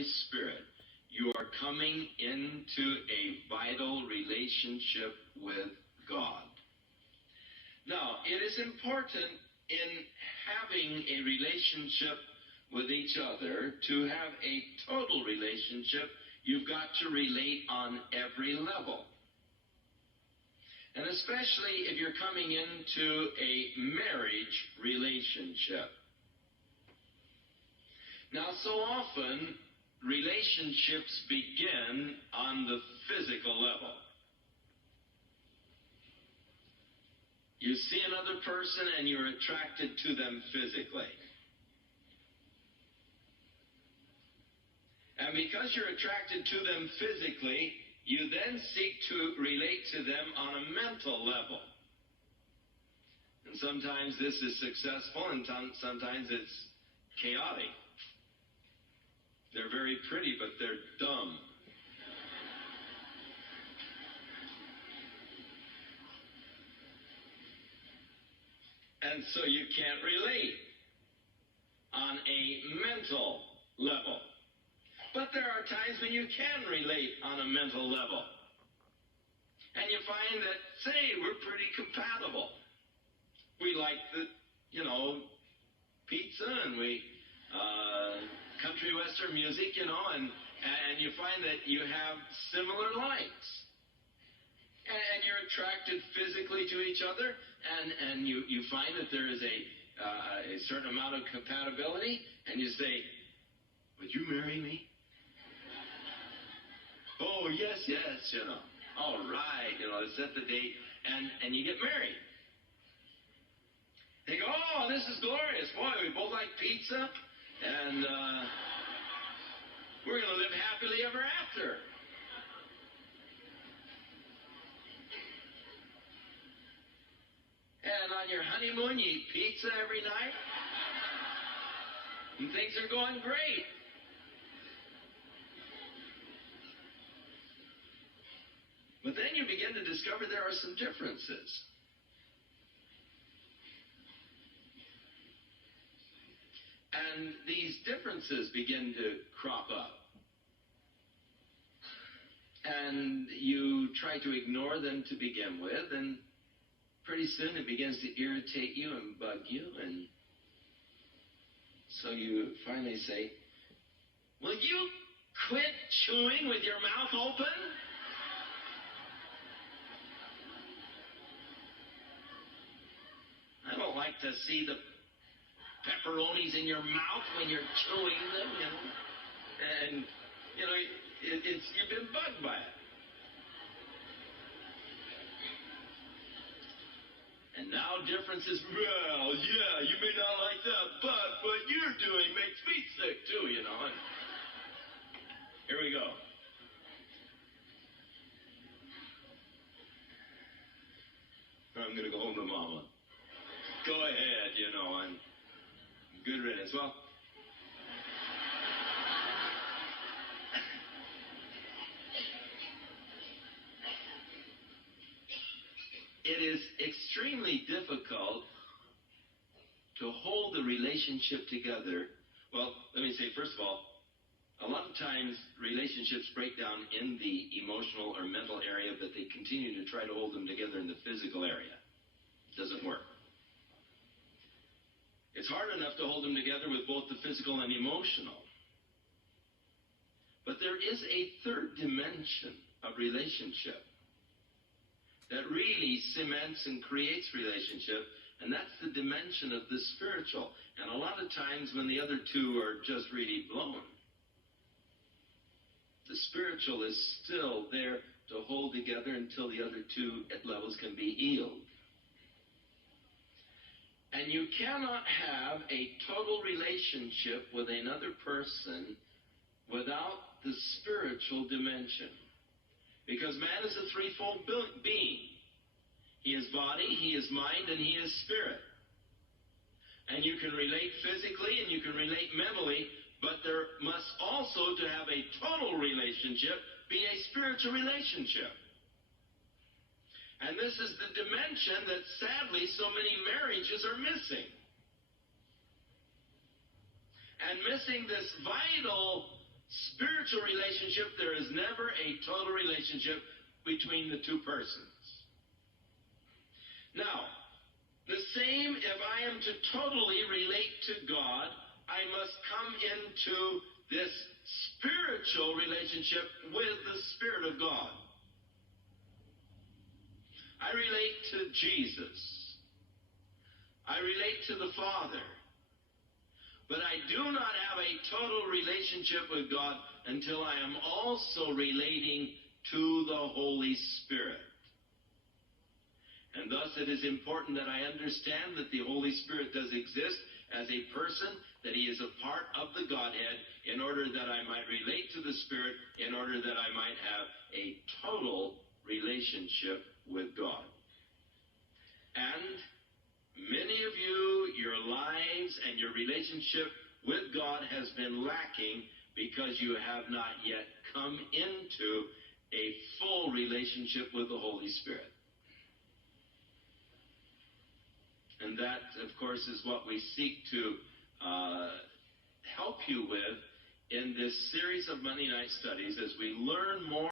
Holy Spirit, you are coming into a vital relationship with God. Now, it is important in having a relationship with each other, to have a total relationship, you've got to relate on every level. And especially if you're coming into a marriage relationship. Now, so often, relationships begin on the physical level. You see another person and you're attracted to them physically. And because you're attracted to them physically, you then seek to relate to them on a mental level. And sometimes this is successful and sometimes it's chaotic. They're very pretty, but they're dumb. And so you can't relate on a mental level. But there are times when you can relate on a mental level. And you find that, say, we're pretty compatible. We like the, pizza and we, country western music, and you find that you have similar likes. And you're attracted physically to each other, and you find that there is a certain amount of compatibility, and you say, would you marry me? Oh, yes, all right, set the date, and you get married. They go, oh, this is glorious. Boy, we both like pizza, and we're going to live happily ever after. And on your honeymoon, you eat pizza every night, and things are going great. But then you begin to discover there are some differences. And these differences begin to crop up. And you try to ignore them to begin with, and pretty soon it begins to irritate you and bug you, and so you finally say, will you quit chewing with your mouth open? I don't like to see the pepperonis in your mouth when you're chewing them, And, you've been bugged by it. And now differences, well, yeah, you may not like that, but what you're doing makes me sick too, And here we go. I'm going to go home to Mama. Go ahead, and good riddance. Well, it is extremely difficult to hold the relationship together. Well, let me say, first of all, a lot of times relationships break down in the emotional or mental area, but they continue to try to hold them together in the physical area. It doesn't work. It's hard enough to hold them together with both the physical and emotional. But there is a third dimension of relationship that really cements and creates relationship, and that's the dimension of the spiritual. And a lot of times when the other two are just really blown, the spiritual is still there to hold together until the other two levels can be healed. And you cannot have a total relationship with another person without the spiritual dimension. Because man is a threefold being. He is body, he is mind, and he is spirit. And you can relate physically and you can relate mentally, but there must also, to have a total relationship, be a spiritual relationship. And this is the dimension that sadly so many marriages are missing. And missing this vital spiritual relationship, there is never a total relationship between the two persons. Now, the same if I am to totally relate to God, I must come into this spiritual relationship with the Spirit of God. I relate to Jesus. I relate to the Father. But I do not have a total relationship with God until I am also relating to the Holy Spirit. And thus it is important that I understand that the Holy Spirit does exist as a person, that he is a part of the Godhead, in order that I might relate to the Spirit, in order that I might have a total relationship with God. And many of you, your lives and your relationship with God has been lacking because you have not yet come into a full relationship with the Holy Spirit. And that, of course, is what we seek to help you with in this series of Monday Night Studies as we learn more